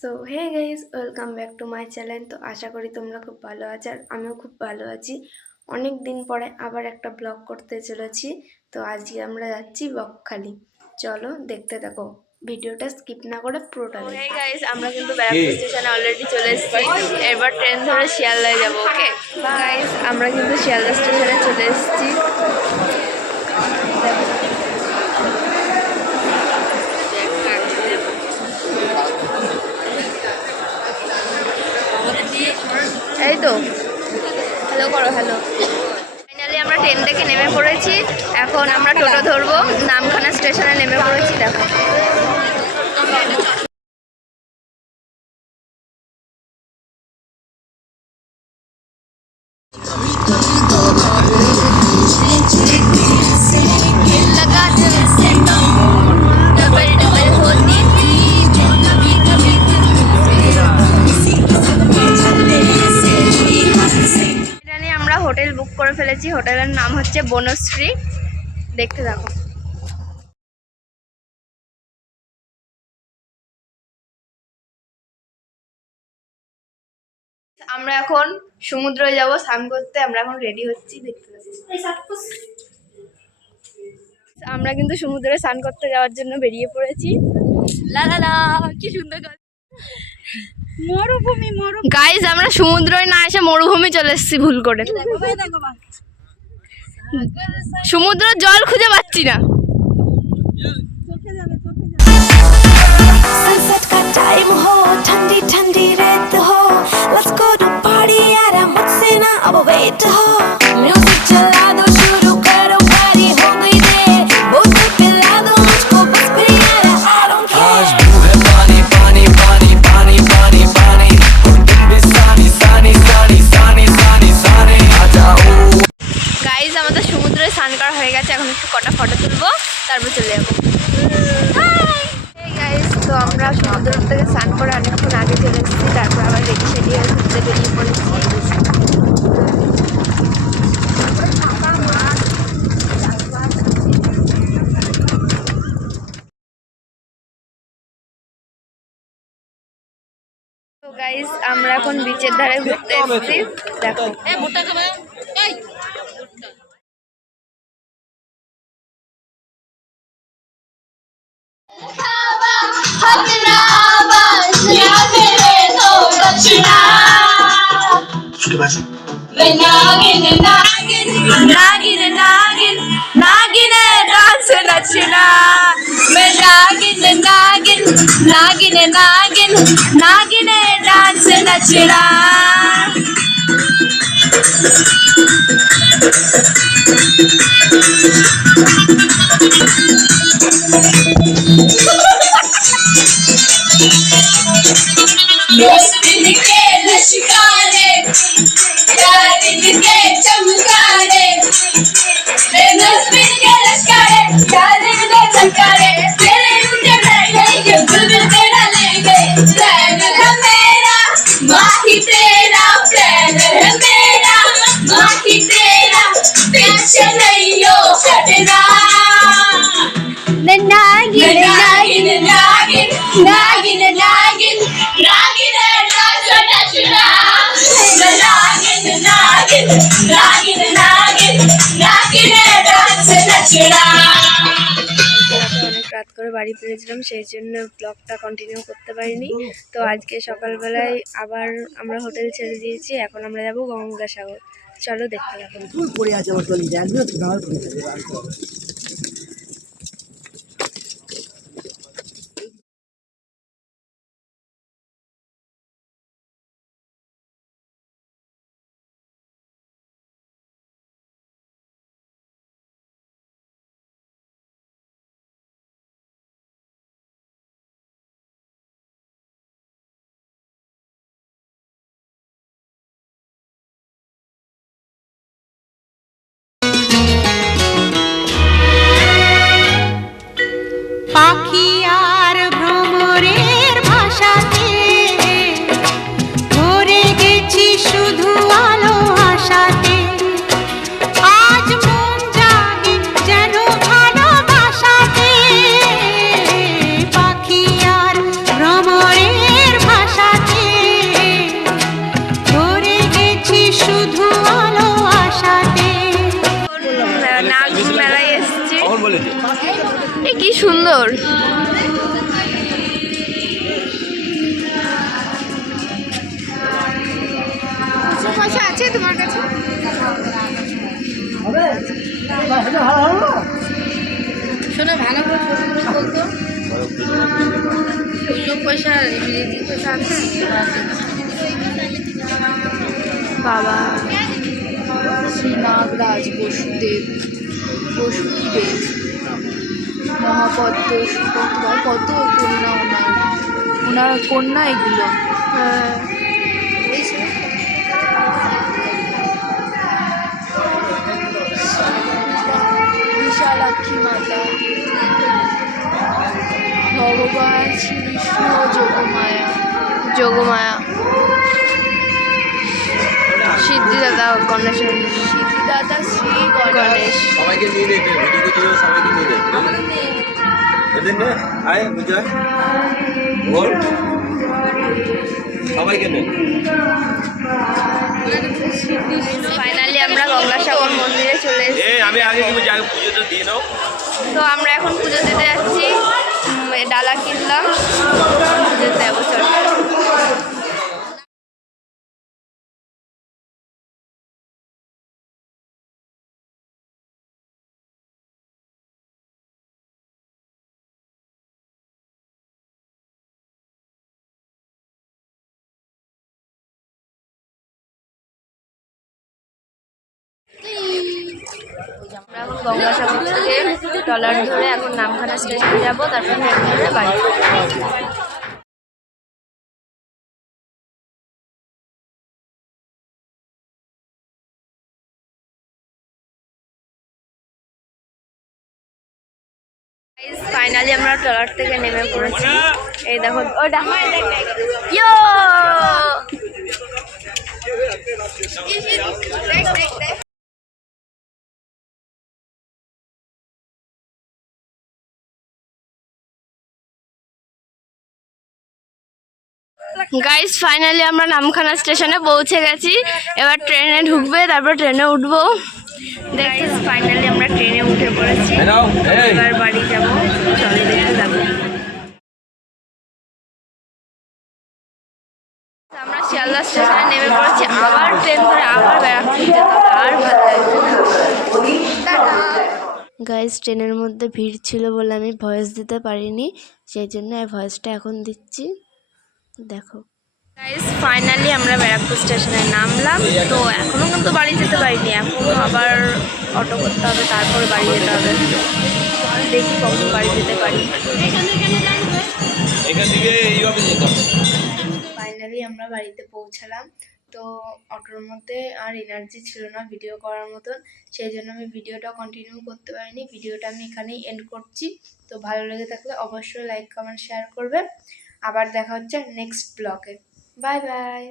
So hey guys, welcome back to my channel. তো আশা করি তোমরা খুব ভালো আছো, আর আমিও খুব ভালো আছি। অনেক দিন পরে আবার একটা ব্লগ করতে চলেছি। তো আজকে আমরা যাচ্ছি বকখালি। চলো দেখতে থাকো, ভিডিওটা স্কিপ না করে পুরোটা দেখো। হে গাইস, আমরা কিন্তু ব্যারাকপুর স্টেশনে অলরেডি চলে এসেছি। এবার ট্রেন ধরে শিয়ালদায় যাবো। ওকে গাইস, আমরা কিন্তু শিয়ালদা স্টেশনে চলে এসেছি। এই তো হ্যালো করো, হ্যালো। ফাইনালি আমরা ট্রেন থেকে নেমে পড়েছি। এখন আমরা টোটো ধরবো, নামখানা স্টেশনে নেমে পড়েছি। দেখো আমরা হোটেল বুক করে ফেলেছি। হোটেলের নাম হচ্ছে বনশ্রী। দেখতে থাকো। আমরা এখন সমুদ্রে যাব স্নান করতে। আমরা এখন রেডি হচ্ছি, দেখতে থাকো। আমরা কিন্তু সমুদ্রে স্নান করতে যাওয়ার জন্য বেরিয়ে পড়েছি। লা লা লা, কি সুন্দর মরুভূমি। গাইস, আমরা সমুদ্রে না এসে মরুভূমি চলে এসেছি ভুল করে। সমুদ্র জল খুঁজে পাচ্ছি না। सनसेट का टाइम हो, ठंडी ठंडी रेत हो, लेट्स गो टू पार्टी यार, मुझसे ना अब वेट हो, म्यूजिक चला दो, शुरू करो पार्टी, हो गई देर, बोतल पिला दो मुझको बस फिर यार, I don't care। आज तू है पानी पानी पानी पानी पानी पानी, तुम भी सानी सानी सानी सानी सानी सानी आ जाओ। গাইস, আমাদের সমুদ্রে স্নান করা হয়ে গেছে। এখন একটু কটা ফটো তুলবো, তারপর চলে যাবো। তো আমরা সমুদ্র থেকে স্নান করে অনেকক্ষণ আগে চলে এসেছি। তারপর আবার রেডি সেডি হয়ে ঘুরতে বেরিয়ে পড়েছি। তো গাইস, আমরা এখন বিচের ধারে ঘুরতে এসেছি। দেখো नागिन नागिन नागिन नागिन नागिन डांस नचना, मैं नागिन नागिन नागिन नागिन नागिन डांस नचना। दिन के लश्कारे, दिन के चमकारे, नस्बिन के लश्कारे, दिन के चमकारे, तेरे उनके रहेंगे, बुलबुल तेरा लेंगे, प्लान है मेरा, माही तेरा, प्लान है मेरा, माही तेरा, पीछे नहीं हो हटना। नागिन नागिन नागिन नागिन नागिन नागिन डांस नचना, नागिन नागिन नागिन नागिन नागिन डांस नचना। অনেক রাত করে বাড়ি ফিরেছিলাম, সেই জন্য ব্লগটা কন্টিনিউ করতে পারিনি। তো আজকে সকালবেলায় আবার আমরা হোটেল ছেড়ে দিয়েছি। এখন আমরা যাবো গঙ্গাসাগর। চলো দেখতে থাকো। না ভালো করে ছোট করে বলতো খুচরো পয়সা ইংরেজি পয়সা আছে বাবা শ্রী নাগরাজ বসুদেব বসুদেব মহাপদ্ম সুপদ্মা কত কন্যা ওনার কন্যা এগুলো। হ্যাঁ বিশালাক্ষী মাতা ভগবান শ্রীকৃষ্ণ যোগমায়া যোগমায়া সিদ্ধিদাতা গণেশ সিদ্ধিদাতা শ্রী গণেশ সবাইকে নিয়ে নে ভিডিও করতে হবে সবাইকে নিয়ে নে এদের নে আয় বুঝা বল সবাইকে নে ফাইনালি আমরা গঙ্গাসাগর মন্দিরে চলে এসেছি আমি আগে কি যাই পুজোটা দিয়ে নাও তো আমরা এখন পুজো দিতে যাচ্ছি ডালা কিনলাম পুজো দেবো চল আমরা এখন গঙ্গাসাগর থেকে ট্রলার ধরে এখন নামখানা স্টেশনে যাবো তারপর ট্রেন ধরে বাড়ি ফাইনালি আমরা ট্রলার থেকে নেমে পড়েছি এই দেখো ওইটা ইয়ো গাইস ফাইনালি আমরা নামখানা স্টেশনে পৌঁছে গেছি এবার ট্রেনে ঢুকবে তারপর ট্রেনে উঠবো গাইস ফাইনালি আমরা ট্রেনে উঠে পড়েছি এবার বাড়ি যাবো চলে দেখতে যাবো আমরা শিয়ালদা স্টেশনে নেমে পড়েছি আবার ট্রেন ধরে আবার ব্যারাকপুর যেতে হবে আর ভালো গাইস ট্রেনের মধ্যে ভিড় ছিল বলে আমি ভয়েস দিতে পারিনি সেই জন্য এই ভয়েসটা এখন দিচ্ছি দেখো গাইস ফাইনালি আমরা ব্যারাকপুর স্টেশনে নামলাম তো এখনও কিন্তু বাড়ি যেতে পারিনি এখনও আবার অটো করতে হবে তারপর বাড়ি যেতে হবে দেখি কখন বাড়ি যেতে পারি ফাইনালি আমরা বাড়িতে পৌঁছালাম তো অটোর মধ্যে আর এনার্জি ছিল না ভিডিও করার মতন সেই জন্য আমি ভিডিওটা কন্টিনিউ করতে পারিনি ভিডিওটা আমি এখানেই এন্ড করছি তো ভালো লেগে থাকলে অবশ্যই লাইক কমেন্ট শেয়ার করবে আবার দেখা হচ্ছে নেক্সট ব্লগে বাই বাই